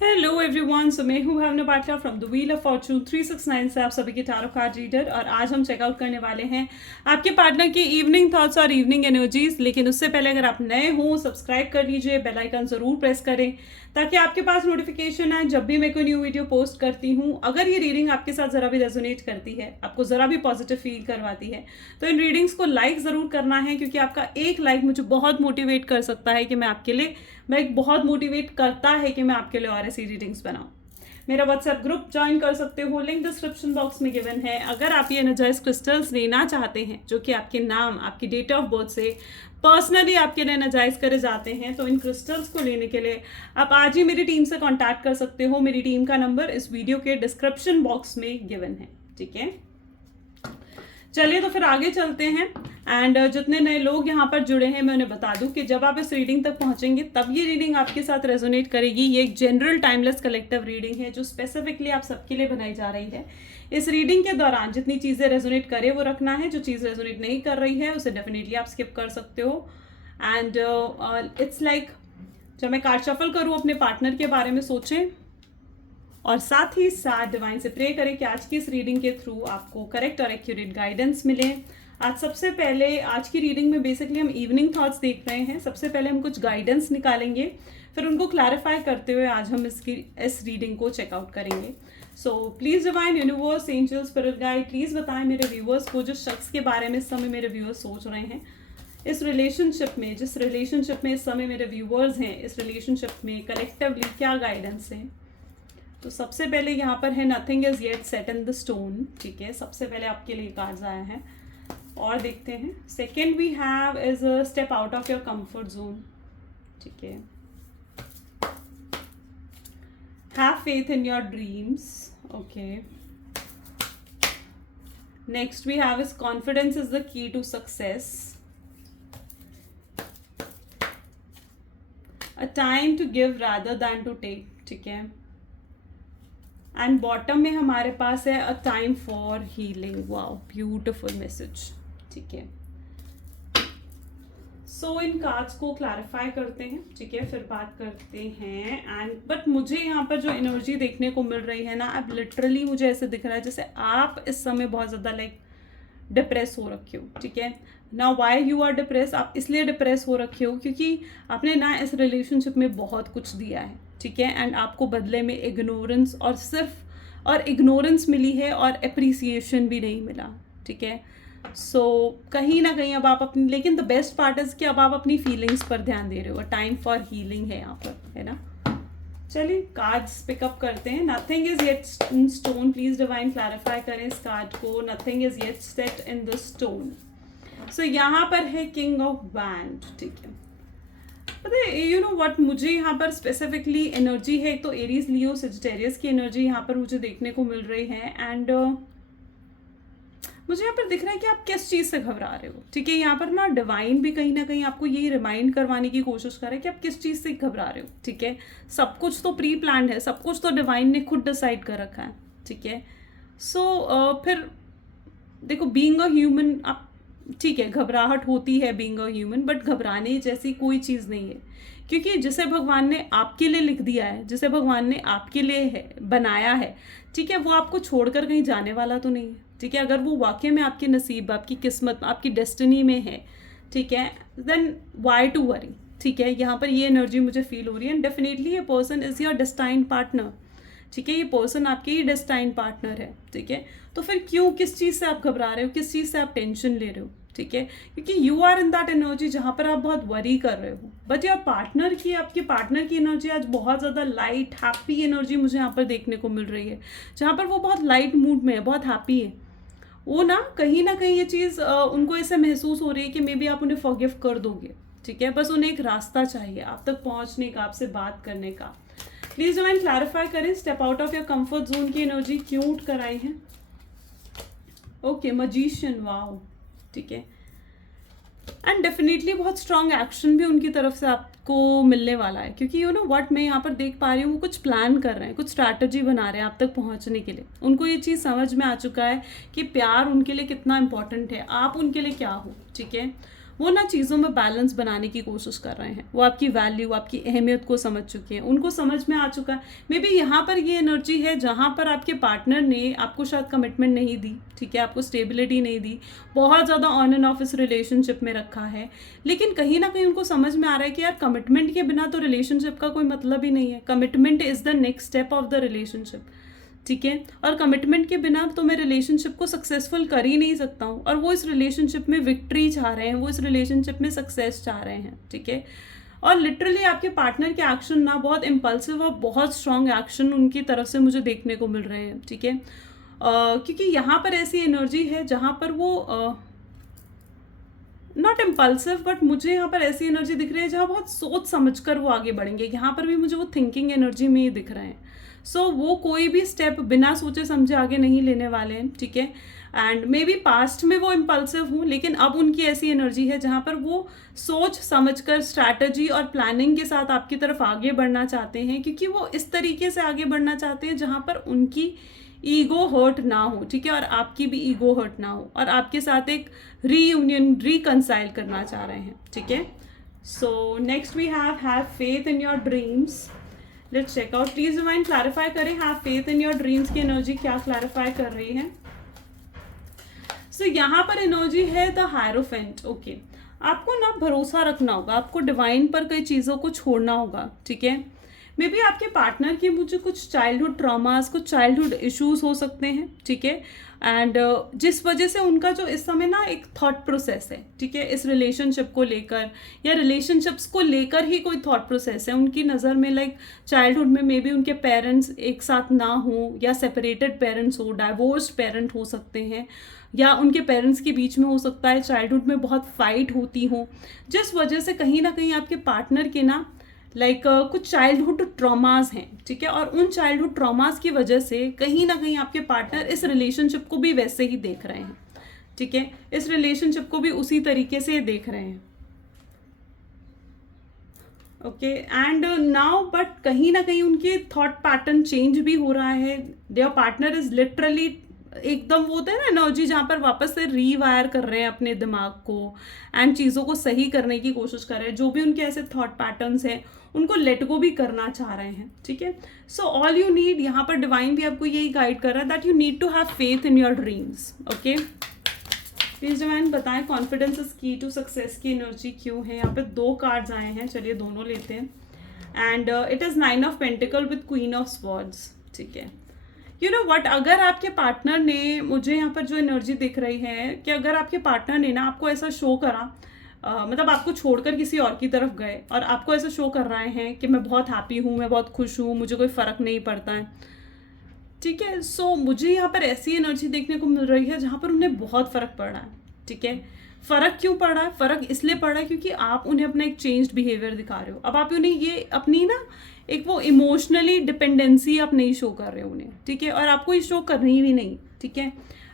Hello everyone, सो मैं हूँ Bhavna Patla from the wheel of fortune 369 से आप सभी के टैरो कार्ड रीडर। और आज हम चेकआउट करने वाले हैं आपके पार्टनर की इवनिंग थॉट्स और इवनिंग एनर्जीज। लेकिन उससे पहले अगर आप नए हो, सब्सक्राइब कर लीजिए, बेल आइकन ज़रूर प्रेस करें ताकि आपके पास नोटिफिकेशन आए जब भी मैं कोई न्यू वीडियो पोस्ट करती हूँ। अगर ये रीडिंग आपके साथ ज़रा भी रेजोनेट करती है, आपको ज़रा भी पॉजिटिव फील करवाती है, तो इन रीडिंग्स को लाइक ज़रूर करना है, क्योंकि आपका एक लाइक मुझे बहुत मोटिवेट कर सकता है कि मैं बहुत मोटिवेट करता है कि मैं आपके लिए और ऐसी रीडिंग्स बनाऊं। मेरा व्हाट्सएप ग्रुप ज्वाइन कर सकते हो, लिंक डिस्क्रिप्शन बॉक्स में गिवन है। अगर आप ये एनर्जाइज क्रिस्टल्स लेना चाहते हैं जो कि आपके नाम, आपकी डेट ऑफ बर्थ से पर्सनली आपके लिए एनर्जाइज करे जाते हैं, तो इन क्रिस्टल्स को लेने के लिए आप आज ही मेरी टीम से कांटेक्ट कर सकते हो। मेरी टीम का नंबर इस वीडियो के डिस्क्रिप्शन बॉक्स में गिवन है। ठीक है, चलिए तो फिर आगे चलते हैं। एंड जितने नए लोग यहाँ पर जुड़े हैं, मैं उन्हें बता दूं कि जब आप इस रीडिंग तक पहुंचेंगे तब ये रीडिंग आपके साथ रेजोनेट करेगी। ये एक जनरल टाइमलेस कलेक्टिव रीडिंग है जो स्पेसिफिकली आप सबके लिए बनाई जा रही है। इस रीडिंग के दौरान जितनी चीज़ें रेजोनेट करे वो रखना है, जो चीज़ रेजोनेट नहीं कर रही है उसे डेफिनेटली आप स्किप कर सकते हो। एंड इट्स लाइक जब मैं कार्ड शफल करूँ, अपने पार्टनर के बारे में सोचें और साथ ही साथ डिवाइन से प्रे करें कि आज की इस रीडिंग के थ्रू आपको करेक्ट और एक्यूरेट गाइडेंस मिले। आज सबसे पहले आज की रीडिंग में बेसिकली हम इवनिंग थॉट्स देख रहे हैं। सबसे पहले हम कुछ गाइडेंस निकालेंगे, फिर उनको क्लैरिफाई करते हुए आज हम इस रीडिंग को चेकआउट करेंगे। So please divine, universe, angel, spirit guide, please बताएं मेरे व्यूअर्स को, जिस शख्स के बारे में इस समय मेरे व्यूअर्स सोच रहे हैं, इस रिलेशनशिप में, जिस रिलेशनशिप में इस समय मेरे व्यूअर्स हैं, इस रिलेशनशिप में कलेक्टिवली क्या गाइडेंस है। तो सबसे पहले यहाँ पर है nothing is yet set in the stone. ठीक है, सबसे पहले आपके लिए कार्ड्स आया है और देखते हैं। Second we have is step out of your comfort zone. ठीक है, have faith in your dreams. Okay, next we have is confidence is the key to success. A time to give rather than to take. ठीक है, and bottom में हमारे पास है a time for healing. Wow, beautiful message. ठीक है, सो इन cards को clarify करते हैं। ठीक है, फिर बात करते हैं। एंड बट मुझे यहाँ पर जो एनर्जी देखने को मिल रही है ना, अब लिटरली मुझे ऐसे दिख रहा है जैसे आप इस समय बहुत ज़्यादा डिप्रेस हो रखे हो। ठीक है, ना वाई यू आर डिप्रेस, आप इसलिए डिप्रेस हो रखे हो क्योंकि आपने ना इस रिलेशनशिप में बहुत कुछ दिया है। ठीक है, एंड आपको बदले में इग्नोरेंस और इग्नोरेंस मिली है और अप्रिसिएशन भी नहीं मिला। ठीक है, सो कहीं ना कहीं अब आप अपनी, लेकिन द बेस्ट पार्ट इज कि अब आप अपनी फीलिंग्स पर ध्यान दे रहे हो। टाइम फॉर हीलिंग है यहाँ पर, है ना। चलिए कार्ड्स पिकअप करते हैं। Nothing is yet in stone, please divine clarify करें इस कार्ड को। Nothing is yet set in the stone. So यहाँ पर है किंग ऑफ वैंड। ठीक है, पता है यू नो व्हाट, मुझे यहाँ पर स्पेसिफिकली एनर्जी है, तो एरीज, लियो, सजिटेरियस की एनर्जी यहाँ पर मुझे देखने को मिल रही है। एंड मुझे यहाँ पर दिख रहा है कि आप किस चीज़ से घबरा रहे हो। ठीक है, यहाँ पर ना डिवाइन भी कहीं ना कहीं आपको यही रिमाइंड करवाने की कोशिश कर रहा है कि आप किस चीज़ से घबरा रहे हो। ठीक है, सब कुछ तो प्री प्लान्ड है, सब कुछ तो डिवाइन ने खुद डिसाइड कर रखा है। ठीक है, सो फिर देखो, बीइंग अ ह्यूमन, आप ठीक है घबराहट होती है बीइंग अ ह्यूमन, बट घबराने जैसी कोई चीज़ नहीं है, क्योंकि जिसे भगवान ने आपके लिए लिख दिया है, जिसे भगवान ने आपके लिए है बनाया है, ठीक है, वो आपको छोड़कर कहीं जाने वाला तो नहीं है। ठीक है, अगर वो वाकई में आपके नसीब, आपकी किस्मत, आपकी डेस्टिनी में है, ठीक है, देन वाई टू वरी। ठीक है, यहाँ पर ये एनर्जी मुझे फील हो रही है। एंड डेफिनेटली ये person is your destined partner. ठीक है, ये पर्सन आपके ही डेस्टाइन पार्टनर है। ठीक है, तो फिर क्यों, किस चीज़ से आप घबरा रहे हो, किस चीज़ से आप टेंशन ले रहे हो। ठीक है, क्योंकि you are in that energy जहाँ पर आप बहुत वरी कर रहे हो, बट योर पार्टनर की, आपके पार्टनर की एनर्जी आज बहुत ज़्यादा लाइट हैप्पी एनर्जी मुझे यहाँ पर देखने को मिल रही है, जहाँ पर वो बहुत लाइट मूड में है, बहुत हैप्पी है। वो ना कहीं ये चीज़ उनको ऐसे महसूस हो रही है कि मे बी आप उन्हें फॉरगिव कर दोगे। ठीक है, बस उन्हें एक रास्ता चाहिए आप तक पहुँचने का, आपसे बात करने का। प्लीज डिवाइन क्लैरिफाई करें step out of your comfort zone की एनर्जी क्यों उठ कर आई है। Okay, magician, wow. ठीक है, एंड डेफिनेटली बहुत स्ट्रॉन्ग एक्शन भी उनकी तरफ से आपको मिलने वाला है, क्योंकि यू नो व्हाट, मैं यहाँ पर देख पा रही हूँ वो कुछ प्लान कर रहे हैं, कुछ स्ट्रैटेजी बना रहे हैं आप तक पहुँचने के लिए। उनको ये चीज़ समझ में आ चुका है कि प्यार उनके लिए कितना इंपॉर्टेंट है, आप उनके लिए क्या हो। ठीक है, वो ना चीज़ों में बैलेंस बनाने की कोशिश कर रहे हैं। वो आपकी वैल्यू, आपकी अहमियत को समझ चुके हैं, उनको समझ में आ चुका है। मे बी यहाँ पर ये एनर्जी है जहाँ पर आपके पार्टनर ने आपको शायद कमिटमेंट नहीं दी, ठीक है, आपको स्टेबिलिटी नहीं दी, बहुत ज़्यादा ऑन एंड ऑफ इस रिलेशनशिप में रखा है। लेकिन कहीं ना कहीं उनको समझ में आ रहा है कि यार कमिटमेंट के बिना तो रिलेशनशिप का कोई मतलब ही नहीं है। Commitment is the next step of the relationship, ठीक है। और कमिटमेंट के बिना तो मैं रिलेशनशिप को सक्सेसफुल कर ही नहीं सकता हूँ। और वो इस रिलेशनशिप में विक्ट्री चाह रहे हैं, वो इस रिलेशनशिप में सक्सेस चाह रहे हैं, ठीक है। और लिटरली आपके पार्टनर के एक्शन ना बहुत इम्पल्सिव और बहुत स्ट्रॉन्ग एक्शन उनकी तरफ से मुझे देखने को मिल रहे हैं, ठीक है। क्योंकि यहाँ पर ऐसी एनर्जी है जहाँ पर वो नॉट इम्पल्सिव, बट मुझे यहाँ पर ऐसी एनर्जी दिख रही है जहाँ बहुत सोच समझ कर वो आगे बढ़ेंगे। यहाँ पर भी मुझे वो थिंकिंग एनर्जी में ही दिख रहे हैं। सो वो कोई भी स्टेप बिना सोचे समझे आगे नहीं लेने वाले हैं, ठीक है। एंड मे बी पास्ट में वो इम्पल्सिव हूँ, लेकिन अब उनकी ऐसी एनर्जी है जहाँ पर वो सोच समझकर स्ट्रैटेजी और प्लानिंग के साथ आपकी तरफ आगे बढ़ना चाहते हैं, क्योंकि वो इस तरीके से आगे बढ़ना चाहते हैं जहाँ पर उनकी ईगो हर्ट ना हो, ठीक है, और आपकी भी ईगो हर्ट ना हो, और आपके साथ एक रीयूनियन, रिकंसाइल करना चाह रहे हैं, ठीक है। So next we have faith in your dreams. Let's check out. Please divine clarify करें, have faith in your dreams की एनर्जी क्या क्लैरिफाई कर रही है। सो यहाँ पर एनर्जी है द हायरोफेंट। ओके, आपको ना भरोसा रखना होगा, आपको डिवाइन पर कई चीज़ों को छोड़ना होगा, ठीक है। मे बी आपके पार्टनर के मुझे कुछ चाइल्डहुड ट्रॉमास, कुछ चाइल्डहुड इश्यूज हो सकते हैं, ठीक है। एंड जिस वजह से उनका जो इस समय ना एक थॉट प्रोसेस है, ठीक है, इस रिलेशनशिप को लेकर या रिलेशनशिप्स को लेकर ही कोई थॉट प्रोसेस है उनकी नज़र में। लाइक चाइल्डहुड में मे बी उनके पेरेंट्स एक साथ ना हो, या सेपरेटेड पेरेंट्स हो, डाइवोर्स्ड पेरेंट हो सकते हैं, या उनके पेरेंट्स के बीच में हो सकता है चाइल्डहुड में बहुत फाइट होती हो, जिस वजह से कहीं ना कहीं आपके पार्टनर के ना कुछ चाइल्डहुड ट्रॉमास हैं, ठीक है। और उन चाइल्डहुड ट्रॉमास की वजह से कहीं ना कहीं आपके पार्टनर इस रिलेशनशिप को भी वैसे ही देख रहे हैं, ठीक है, इस रिलेशनशिप को भी उसी तरीके से देख रहे हैं। ओके, एंड नाउ बट कहीं ना कहीं उनके थॉट पैटर्न चेंज भी हो रहा है। देयर पार्टनर इज लिटरली एकदम, वो होता है ना एनर्जी जहाँ पर वापस से रीवायर कर रहे हैं अपने दिमाग को एंड चीज़ों को सही करने की कोशिश कर रहे हैं। जो भी उनके ऐसे थॉट पैटर्न्स हैं उनको लेट गो भी करना चाह रहे हैं, ठीक है। सो ऑल यू नीड, यहाँ पर डिवाइन भी आपको यही गाइड कर रहा है that you need to have faith in your dreams. Okay, please divine बताएं confidence is key to success की एनर्जी क्यों है। यहाँ पे 2 कार्ड्स आए हैं, चलिए दोनों लेते हैं। And it is 9 of pentacle with queen of swords, ठीक है। यू नो वट, अगर आपके पार्टनर ने, मुझे यहाँ पर जो एनर्जी दिख रही है कि अगर आपके पार्टनर ने ना आपको ऐसा शो करा, मतलब आपको छोड़कर किसी और की तरफ गए और आपको ऐसा शो कर रहे हैं कि मैं बहुत हैप्पी हूँ, मैं बहुत खुश हूँ, मुझे कोई फ़र्क नहीं पड़ता है, ठीक है। सो मुझे यहाँ पर ऐसी एनर्जी देखने को मिल रही है जहाँ पर उन्हें बहुत फ़र्क पड़ रहा है, ठीक है। फ़र्क क्यों पड़ रहा है? फ़र्क इसलिए पड़ रहा है क्योंकि आप उन्हें अपना एक चेंज्ड बिहेवियर दिखा रहे हो। अब आप उन्हें ये अपनी ना एक वो इमोशनली डिपेंडेंसी आप नहीं शो कर रहे हो उन्हें, ठीक है, और आपको ये शो करनी भी नहीं, ठीक है।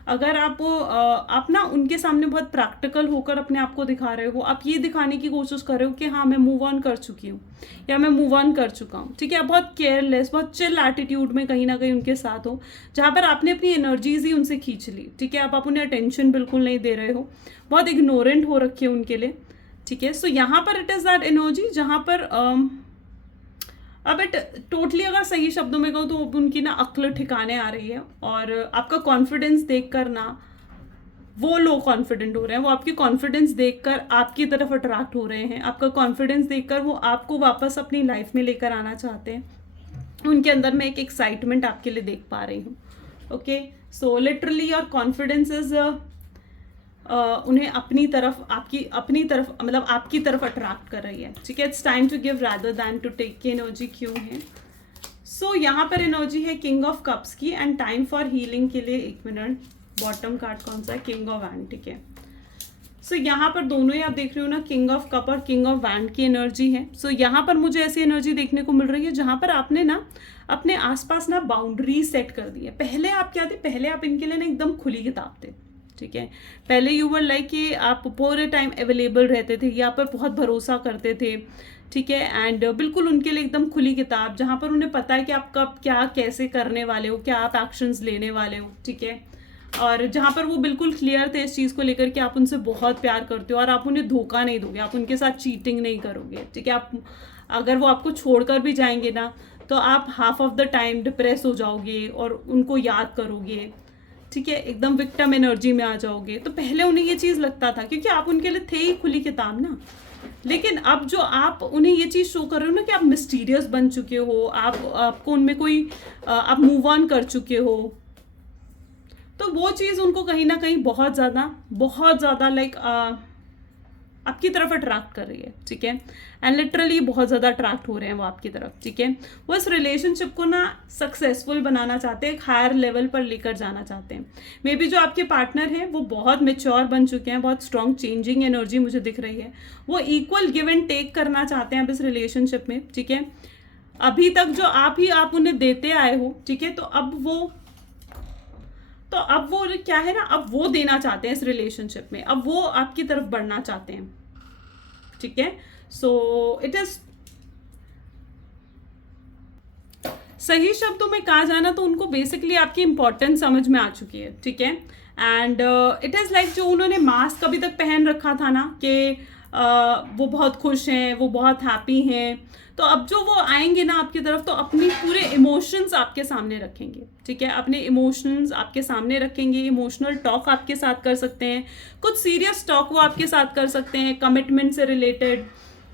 अगर आप ना उनके सामने बहुत प्रैक्टिकल होकर अपने आप को दिखा रहे हो, आप ये दिखाने की कोशिश कर रहे हो कि हाँ मैं मूव ऑन कर चुकी हूँ या मैं मूव ऑन कर चुका हूँ, ठीक है। आप बहुत केयरलेस, बहुत चिल एटीट्यूड में कहीं ना कहीं उनके साथ हो, जहाँ पर आपने अपनी एनर्जीज ही उनसे खींच ली, ठीक है। आप उन्हें अटेंशन बिल्कुल नहीं दे रहे हो, बहुत इग्नोरेंट हो रखे हैं उनके लिए, ठीक है। सो यहाँ पर इट इज़ दैट एनर्जी जहाँ पर अब इट टोटली अगर सही शब्दों में कहूँ तो उनकी ना अक्ल ठिकाने आ रही है, और आपका कॉन्फिडेंस देखकर ना वो लो कॉन्फिडेंट हो रहे हैं, वो आपकी कॉन्फिडेंस देखकर आपकी तरफ अट्रैक्ट हो रहे हैं, आपका कॉन्फिडेंस देखकर वो आपको वापस अपनी लाइफ में लेकर आना चाहते हैं। उनके अंदर मैं एक एक्साइटमेंट आपके लिए देख पा रही हूँ। Okay, so literally your confidence is उन्हें अपनी तरफ मतलब आपकी तरफ अट्रैक्ट कर रही है, ठीक है। It's time to give rather than to take की एनर्जी क्यों है। सो यहाँ पर एनर्जी है किंग ऑफ कप्स की, एंड टाइम फॉर हीलिंग के लिए 1 मिनट। बॉटम कार्ड कौन सा है? किंग ऑफ वैंड, ठीक है। सो यहाँ पर दोनों ही आप देख रहे हो ना, किंग ऑफ कप और किंग ऑफ वैंड की एनर्जी है। सो यहाँ पर मुझे ऐसी एनर्जी देखने को मिल रही है जहाँ पर आपने ना अपने आसपास ना बाउंड्री सेट कर दी है। पहले आप क्या थे? पहले आप इनके लिए ना एकदम खुली किताब थे, ठीक है। पहले यू वर लाइक कि आप पूरे टाइम अवेलेबल रहते थे, या पर बहुत भरोसा करते थे, ठीक है। एंड बिल्कुल उनके लिए एकदम खुली किताब, जहाँ पर उन्हें पता है कि आप कब क्या कैसे करने वाले हो, क्या आप एक्शंस लेने वाले हो, ठीक है। और जहाँ पर वो बिल्कुल क्लियर थे इस चीज़ को लेकर कि आप उनसे बहुत प्यार करते हो और आप उन्हें धोखा नहीं दोगे, आप उनके साथ चीटिंग नहीं करोगे, ठीक है। आप अगर वो आपको छोड़कर भी जाएंगे ना तो आप half of the time depress हो जाओगे और उनको याद करोगे, ठीक है, एकदम विक्टिम एनर्जी में आ जाओगे। तो पहले उन्हें ये चीज़ लगता था क्योंकि आप उनके लिए थे ही खुली किताब ना, लेकिन अब जो आप उन्हें ये चीज़ शो कर रहे हो ना कि आप मिस्टीरियस बन चुके हो, आपको उनमें कोई आप मूव ऑन कर चुके हो, तो वो चीज़ उनको कहीं ना कहीं बहुत ज़्यादा लाइक आपकी तरफ अट्रैक्ट कर रही है, ठीक है। एंड लिटरली बहुत ज़्यादा अट्रैक्ट हो रहे हैं वो आपकी तरफ, ठीक है। वो इस रिलेशनशिप को ना सक्सेसफुल बनाना चाहते हैं, एक हायर लेवल पर लेकर जाना चाहते हैं। मे बी जो आपके पार्टनर हैं वो बहुत मेच्योर बन चुके हैं, बहुत स्ट्रॉन्ग चेंजिंग एनर्जी मुझे दिख रही है। वो इक्वल गिव एंड टेक करना चाहते हैं अब इस रिलेशनशिप में, ठीक है। अभी तक जो आप उन्हें देते आए हो, ठीक है, तो अब वो क्या है ना, अब वो देना चाहते हैं इस रिलेशनशिप में, अब वो आपकी तरफ बढ़ना चाहते हैं, ठीक है। सो इट इज सही शब्दों में कहा जाना तो उनको बेसिकली आपकी इंपॉर्टेंस समझ में आ चुकी है, ठीक है। एंड इट इज़ लाइक जो उन्होंने मास्क अभी तक पहन रखा था ना कि वो बहुत खुश हैं, वो बहुत हैप्पी हैं, तो अब जो वो आएंगे ना आपकी तरफ तो अपनी पूरे इमोशंस आपके सामने रखेंगे, ठीक है। अपने इमोशंस आपके सामने रखेंगे, इमोशनल टॉक आपके साथ कर सकते हैं, कुछ सीरियस टॉक वो आपके साथ कर सकते हैं कमिटमेंट से रिलेटेड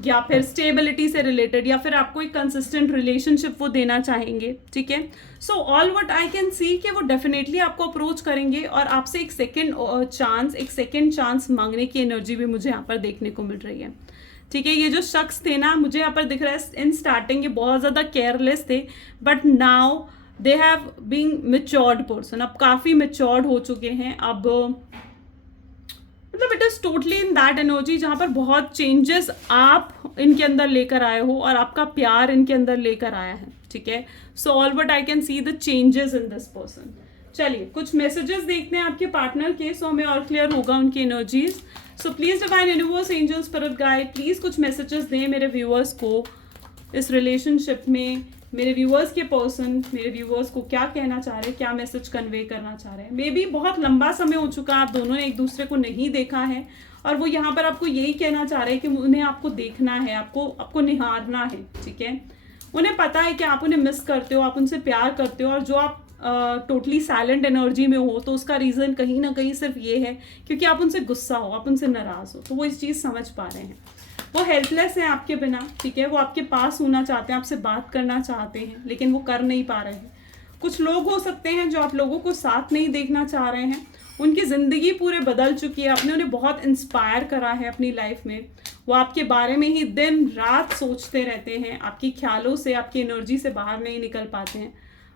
या फिर स्टेबिलिटी से रिलेटेड, या फिर आपको एक कंसिस्टेंट रिलेशनशिप वो देना चाहेंगे, ठीक है। So all what I can see कि वो डेफिनेटली आपको अप्रोच करेंगे और आपसे एक सेकेंड चांस मांगने की एनर्जी भी मुझे यहाँ पर देखने को मिल रही है, ठीक है। ये जो शख्स थे ना, मुझे यहाँ पर दिख रहा है इन स्टार्टिंग ये बहुत ज़्यादा केयरलेस थे, but now they have being matured person, अब काफ़ी मैच्योर्ड हो चुके हैं। अब मतलब it is totally in that energy जहाँ पर बहुत चेंजेस आप इनके अंदर लेकर आए हो और आपका प्यार इनके अंदर लेकर आया है, ठीक है। So all but I can see the changes in this person. चलिए कुछ मैसेजेस देखते हैं आपके पार्टनर के, सो हमें और क्लियर होगा उनकी energies. So please divine universe, angel, spirit guide, please कुछ मैसेजेस दें मेरे व्यूअर्स को इस रिलेशनशिप में। मेरे व्यूअर्स के पर्सन मेरे व्यूअर्स को क्या कहना चाह रहे हैं, क्या मैसेज कन्वे करना चाह रहे हैं। मे बी बहुत लंबा समय हो चुका है, आप दोनों ने एक दूसरे को नहीं देखा है और वो यहाँ पर आपको यही कहना चाह रहे हैं कि उन्हें आपको देखना है, आपको निहारना है, ठीक है। उन्हें पता है कि आप उन्हें मिस करते हो, आप उनसे प्यार करते हो, और जो आप टोटली साइलेंट एनर्जी में हो तो उसका रीज़न कहीं ना कहीं सिर्फ ये है क्योंकि आप उनसे गुस्सा हो, आप उनसे नाराज़ हो, तो वो इस चीज़ समझ पा रहे हैं। वो हेल्पलेस हैं आपके बिना, ठीक है। वो आपके पास होना चाहते हैं, आपसे बात करना चाहते हैं, लेकिन वो कर नहीं पा रहे हैं। कुछ लोग हो सकते हैं जो आप लोगों को साथ नहीं देखना चाह रहे हैं, उनकी ज़िंदगी पूरे बदल चुकी है, आपने उन्हें बहुत इंस्पायर करा है अपनी लाइफ में, वो आपके बारे में ही दिन रात सोचते रहते हैं, आपकी ख्यालों से, आपकी एनर्जी से बाहर नहीं निकल पाते हैं।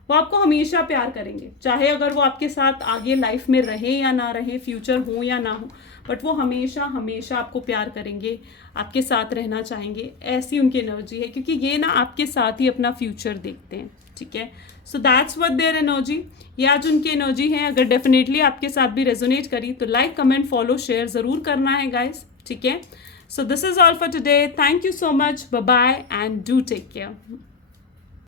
वो आपको हमेशा प्यार करेंगे, चाहे अगर वो आपके साथ आगे लाइफ में रहे या ना रहे, फ्यूचर हो या ना हो, बट वो हमेशा हमेशा आपको प्यार करेंगे, आपके साथ रहना चाहेंगे। ऐसी उनकी एनर्जी है क्योंकि ये ना आपके साथ ही अपना फ्यूचर देखते हैं, ठीक है। So that's what their energy, ये आज उनकी एनर्जी है। अगर डेफिनेटली आपके साथ भी रेजोनेट करी तो लाइक, कमेंट, फॉलो, शेयर ज़रूर करना है गाइस, ठीक है। So this is all for today, thank you so much, bye bye and do take care.